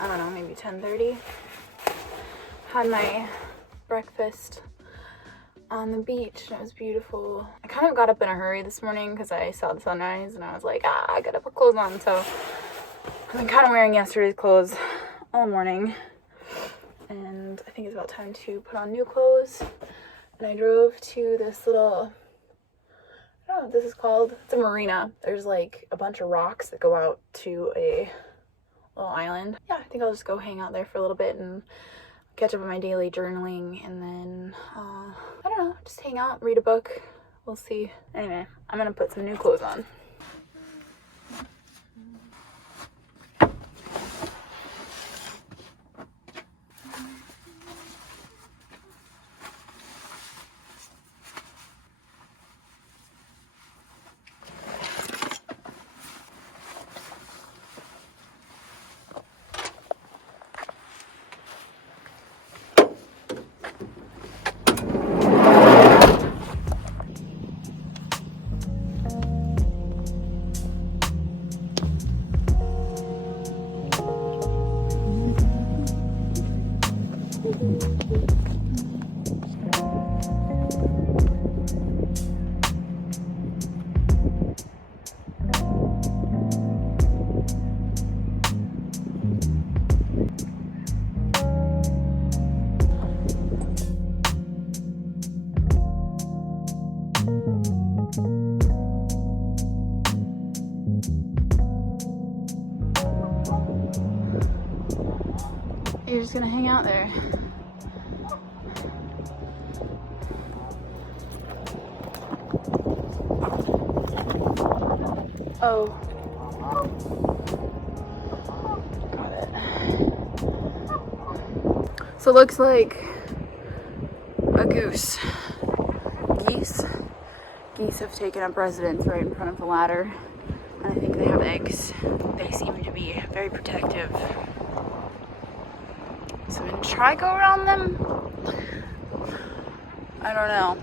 I don't know, maybe 10:30. Had my breakfast on the beach and it was beautiful. I kind of got up in a hurry this morning because I saw the sunrise and I was like, I gotta put clothes on. So I've been kind of wearing yesterday's clothes all morning. And I think it's about time to put on new clothes. And I drove to this little, I don't know what this is called. It's a marina. There's like a bunch of rocks that go out to a little island. Yeah, I think I'll just go hang out there for a little bit and catch up on my daily journaling, and then I don't know, just hang out, read a book. We'll see. Anyway, I'm gonna put some new clothes on. You're just gonna hang out there. Oh. Got it. So it looks like a goose. Geese. Geese have taken up residence right in front of the ladder. And I think they have eggs. They seem to be very protective. So I'm gonna try go around them. I don't know.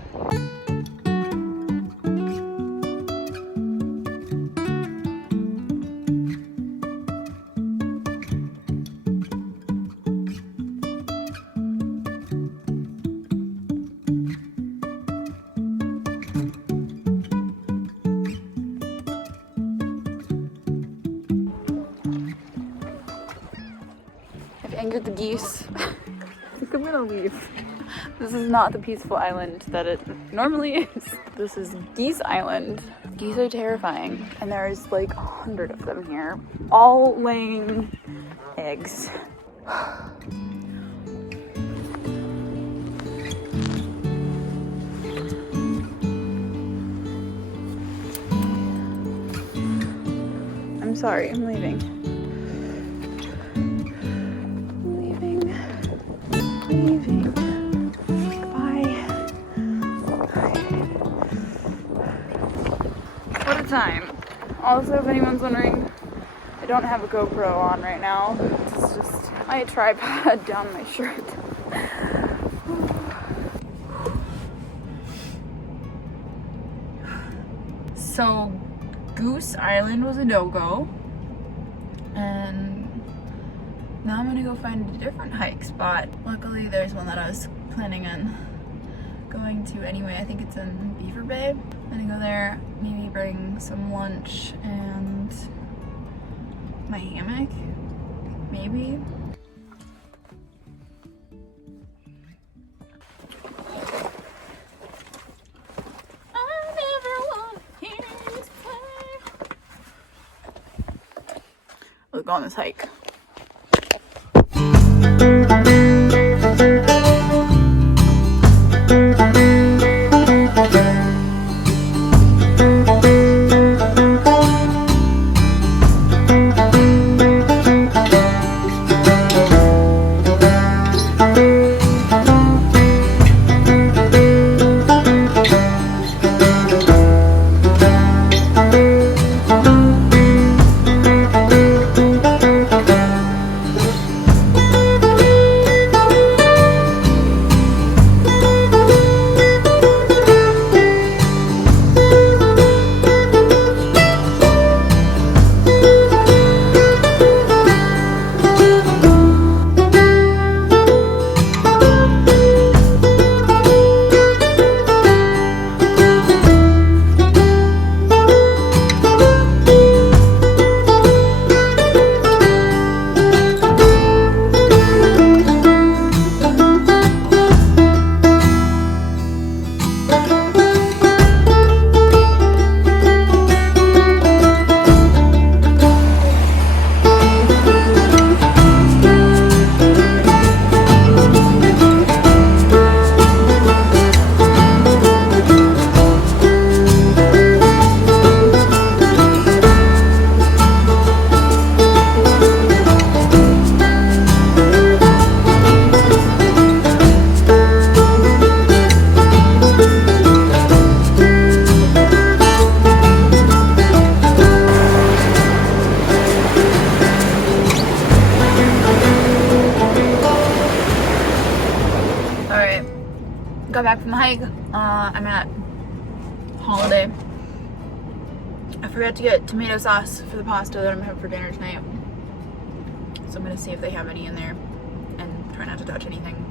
I've angered the geese. I think I'm gonna leave. This is not the peaceful island that it normally is. This is Geese Island. Geese are terrifying, and there's like 100 of them here, all laying eggs. I'm sorry, I'm leaving. Leaving. Bye. What a time. Also, if anyone's wondering, I don't have a GoPro on right now. It's just my tripod down my shirt. So, Goose Island was a no-go. And now I'm gonna go find a different hike spot. Luckily, there's one that I was planning on going to anyway. I think it's in Beaver Bay. I'm gonna go there, maybe bring some lunch and my hammock, maybe. I never want to hear you say. Let's go on this hike. got back from the hike. I'm at Holiday. I forgot to get tomato sauce for the pasta that I'm having for dinner tonight. So I'm gonna see if they have any in there and try not to touch anything.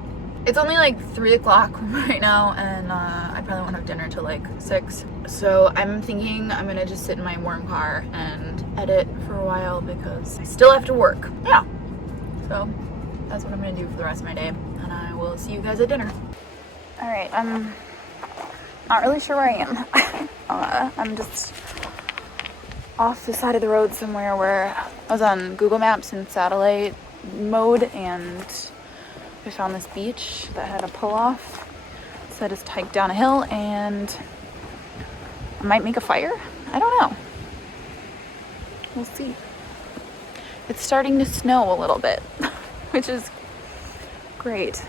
It's only like 3 o'clock right now, and I probably won't have dinner till like 6. So I'm thinking I'm gonna just sit in my warm car and edit for a while because I still have to work. Yeah. So that's what I'm gonna do for the rest of my day, and I will see you guys at dinner. All right, I'm not really sure where I am. I'm just off the side of the road somewhere where I was on Google Maps in satellite mode, and I found this beach that had a pull-off. So I just hiked down a hill, and I might make a fire. I don't know. We'll see. It's starting to snow a little bit, which is great.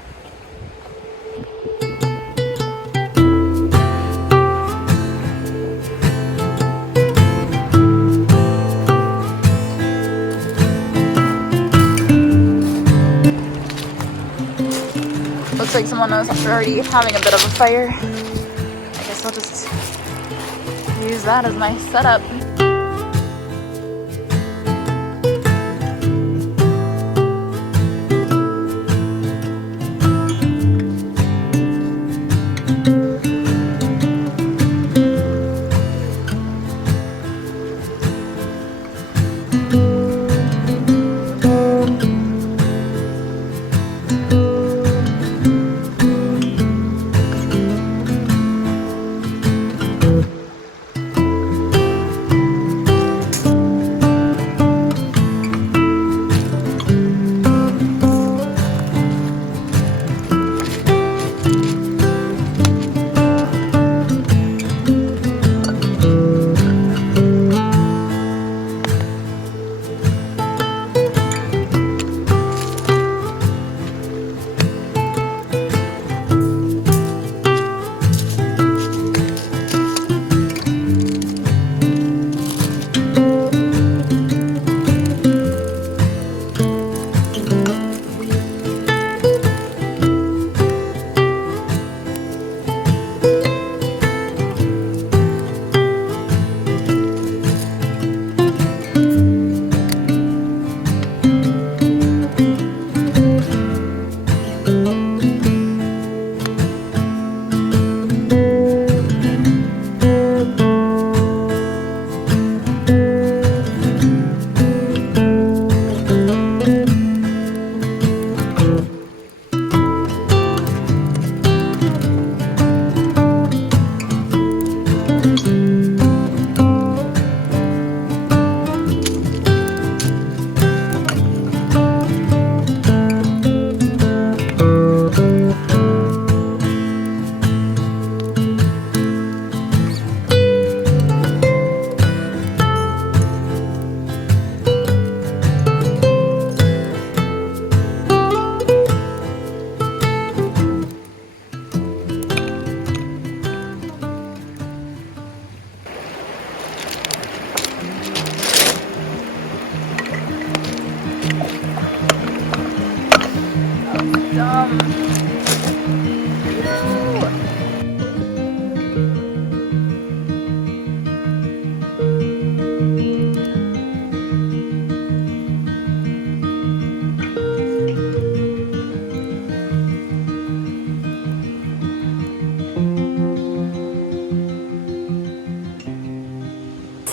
Looks like someone was already having a bit of a fire. I guess I'll just use that as my setup.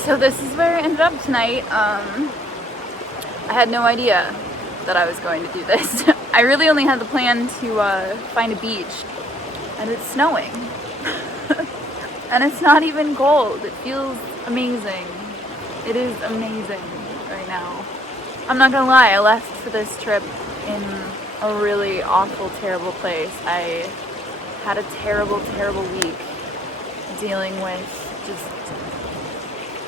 So this is where I ended up tonight. I had no idea that I was going to do this. I really only had the plan to find a beach, and it's snowing. And it's not even cold. It feels amazing. It is amazing right now. I'm not gonna lie, I left for this trip in a really awful, terrible place. I had a terrible, terrible week dealing with just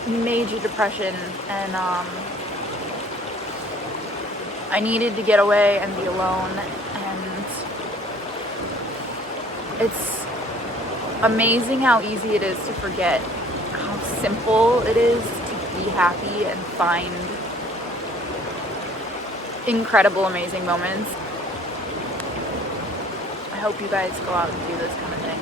major depression, and I needed to get away and be alone, and it's amazing how easy it is to forget how simple it is to be happy and find incredible, amazing moments. I hope you guys go out and do this kind of thing.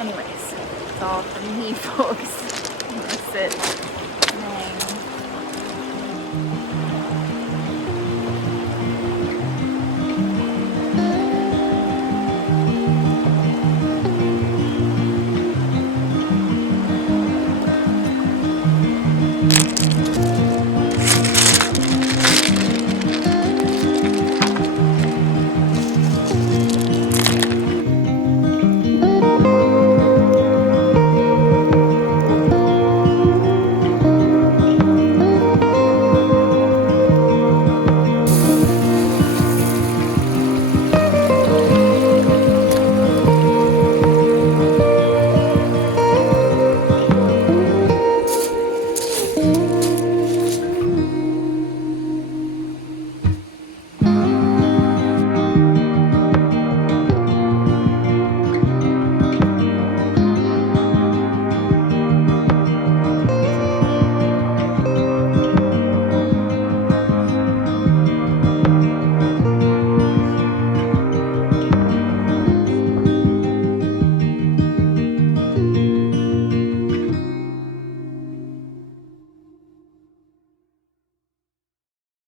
Anyways, that's all from me, folks. I'm gonna sit and hang.